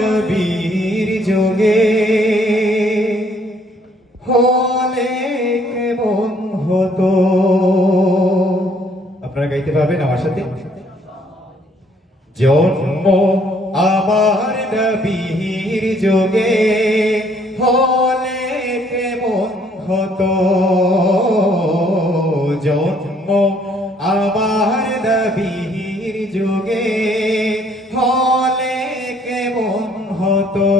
নবীর যোগে হলে কেমন হতো। আপনারা গাইতে পারবেন আমার সাথে? জন্ম আমার নবীর যোগে হলে কেমন হতো। জন্ম আমার নবীর যোগে হলে কেমন হতো।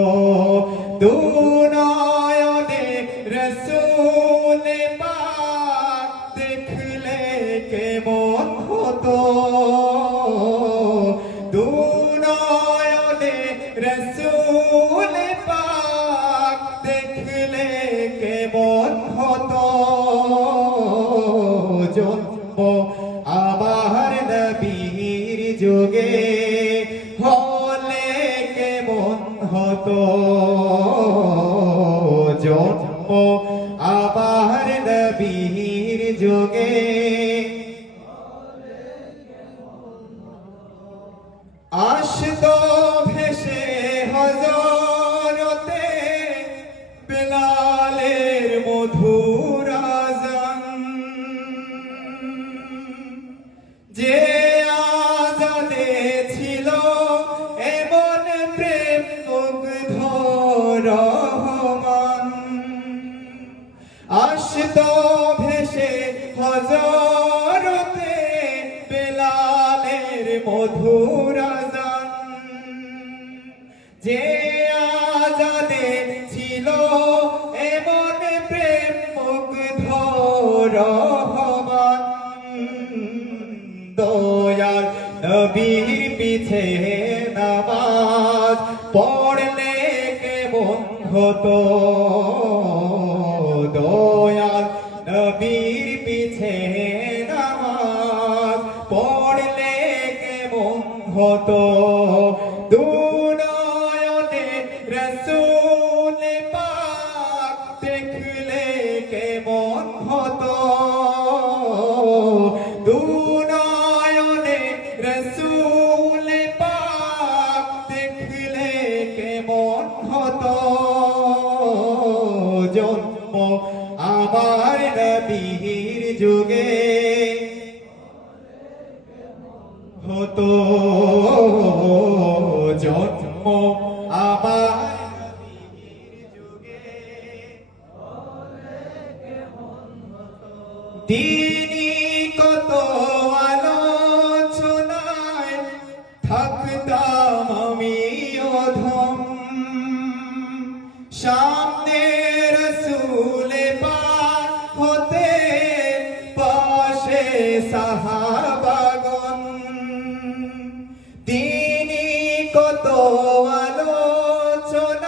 দুনয়নে রসূল পাক দেখলে কেমন হতো। দুনয়নে রসূল পাক দেখলে কেমন হতো। জন্ম আমার নবীর যোগে হলে কেমন হতো। জন্ম আমার নবীর যোগে আসতো ভেসে হযরতে বেলালের মধুর আযান। যে আযানে ছিল এমন প্রেম মুগ্ধ রহমান। আসতো ভেসে হযরতে বেলালের মধুর আযান। যে আযানে ছিল এমন প্রেম মুগ্ধ রহমান। দয়াল নবীর পিছে নামাজ পড়লে কেমন হতো। দয়াল নবীর পিছে নামাজ পড়লে কেমন হতো। দুনয়নে রসূল পাক দেখলে কেমন হতো। দুনয়নে রসূল পাক দেখলে কেমন হতো। জন্ম আমার নবীর যুগে হতো। জন্ম আমার নবীর যুগে দিনই কত আলোচনায় থাকতাম আমি অধম। সামনে রসূল পাক হতে পাশে সাহাবাগণ। দিনই কত আলোচনায়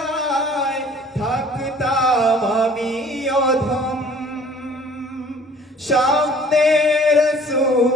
থাকতাম আমি অধম।